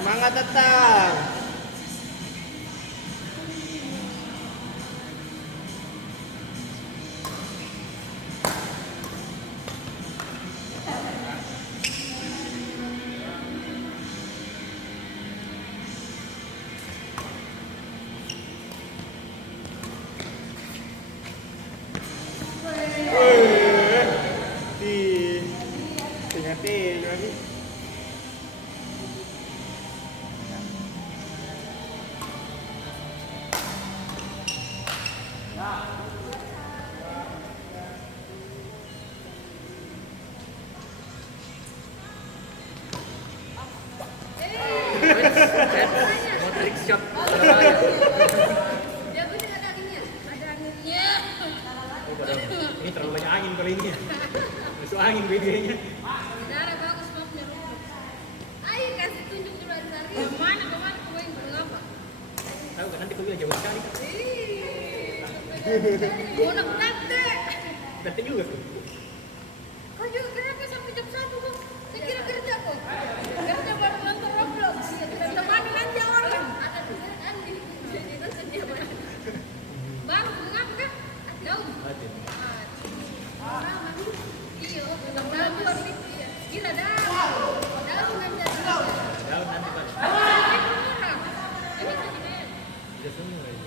Semangat tetap. Trick shot. Dia punya ada anginnya. Ada anginnya. Ini terlalu banyak angin kali ini. Masuk angin videonya. Saudara bagus mapnya. Ayo kasih tunjuk dulu hari-hari. Kemana kemarin berapa? Tahu kan nanti kuliah jauh sekali. Mau nak nanti. Nanti juga tuh. Kau juga kenapa sampai jam 1 kok? Saya kira kerja kok. Kerja baru nonton Roblox. Teman nanti orang. Ada tuh kan di sini kan sedia banget. Baru mengapa kan? Daun. Iya, daun nih. Gila daun. Daun nanti. Daun nanti Pak. Ini kan Sudah semua ini.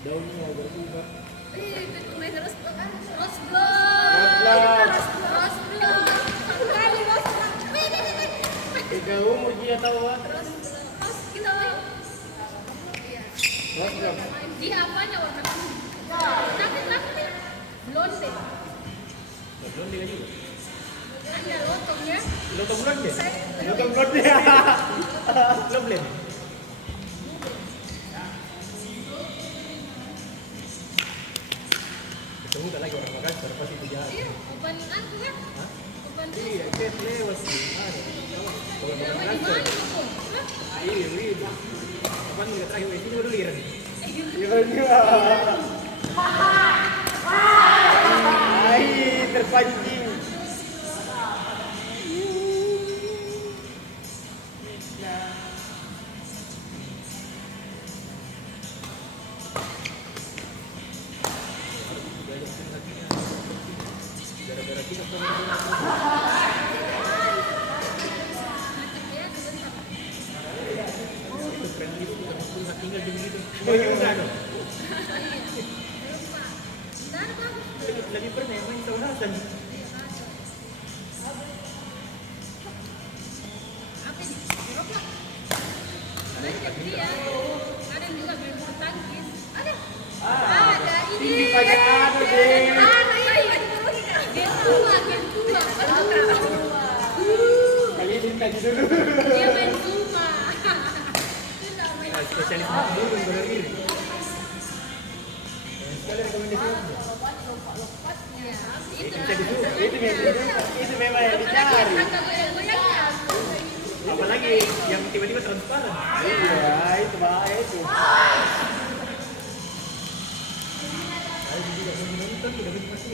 Daunnya berubah. itu main terus kan? Rose Tiga umur dia tahu kan? kita main. Iya. Dia apanya warna kuning? Tapi blonde. Belum dia juga. Ada lotongnya. Lotong belum deh. Lotong blond dia. Belum belum. Ketemu tak lagi orang makan berapa sih dia? Iya, open aku kan? Hah? Open Iya, chat lewat sih. Kalau Di makan mana kan. kok? Iya, iya. Kapan kita terakhir ini baru lihat. Ai, terpancing. Gara-gara kita friendly itu bukan pulsa tinggal di begitu. Oh juga dong. Lagi pernah main tahun Hasan. Apa ini? Roblox. Banyak dia. Ada juga main bulu tangkis. Ada. Ada ini. Tinggi pada anu deh. Ada ini. Game tua. Kali ini tadi dulu. Dia main Zumba. Spesialis burung benar ini. Sekali rekomendasi. Itu memang yang dicari. Apalagi yang tiba-tiba transparan. Iya, itu bahaya itu. Saya juga mau nonton sudah menikmati.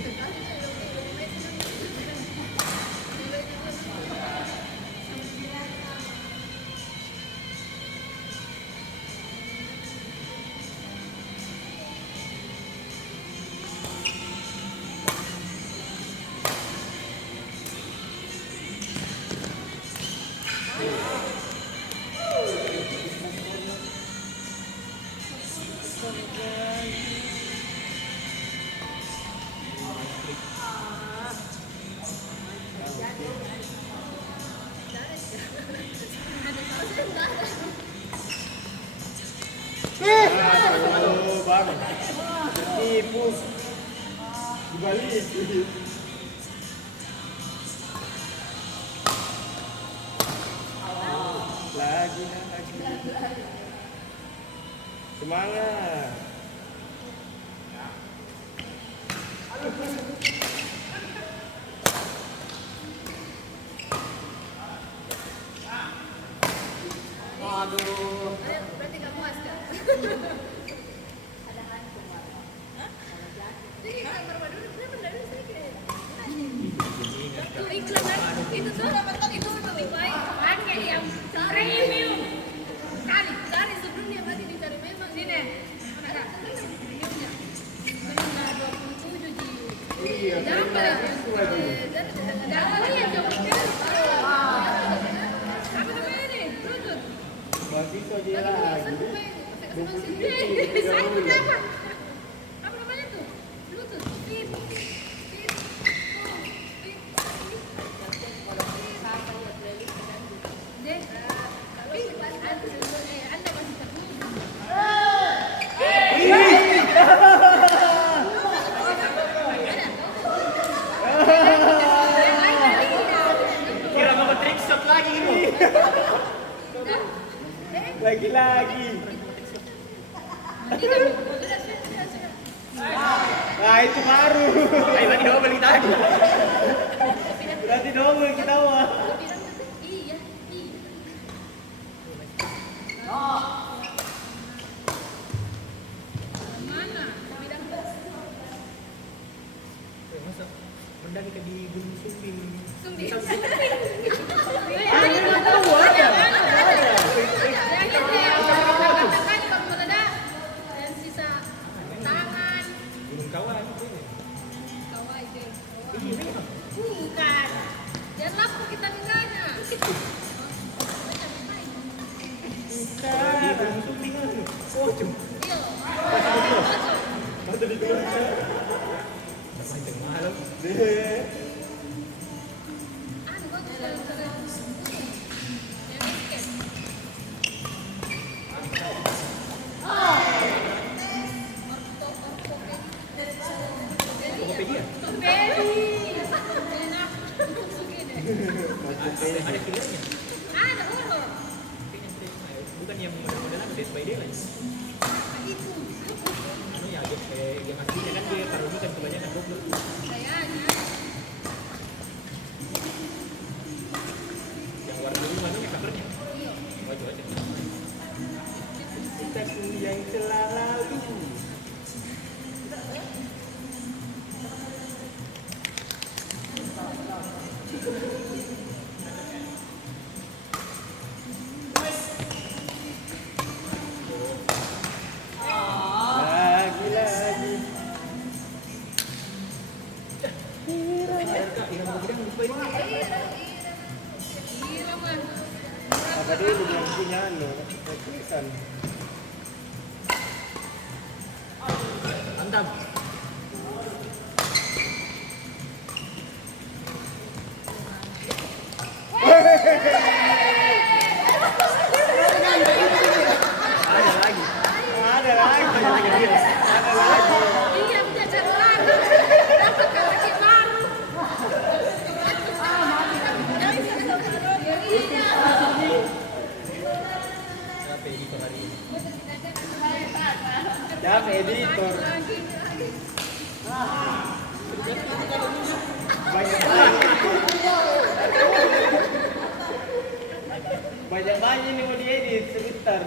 Aduh, bang. Tipu. Dibalik. Lagi. Semangat. Berarti gak puas kan? Ada hantu malah. Saya itu apa? Apa namanya tuh? Bluetooth. Pip, pip, pip, pip, pip. Dek, Anda masih terhubung. Yang lain tadi tidak. Kira mau trick shot lagi ini. Lagi-lagi. Tidak. Sudah. Nah, itu baru. Ayo lagi double kita lagi. Berarti double kita mah. Iya. Mana? Bidang Masa mendaki ke di Gunung Sumbing. Sumbing. Gunung Kawan. Bukan. Jangan lapor kita negaranya. Di Gunung Sumbing kan. Oh, cuma. Iya. Masa di keluar. Sampai tengah malam. Deh. Anu bagus yang escape. Tokopedia. Enak. Begini. Ada killernya. Ada horor. Kayaknya bukan yang model-modelan Dead by Daylight. Itu. Anu ya, kayak game aslinya kan dia parodikan kebanyakan goblok. Kayaknya. Yang warna biru manunya covernya. Iya. Wajib aja. Cintaku yang telah lalu. Lagi-lagi. Kak, yang mau bilang lupa ini. Gila man. Apa dulu yang punya anu? Tulisan. Mantap. Ada lagi. Ada lagi. Ada lagi. Iya, punya cara lagi. Dapat kaki baru. Siapa editor hari ini? Siapa editor? Banyak banyak nih mau diedit sebentar.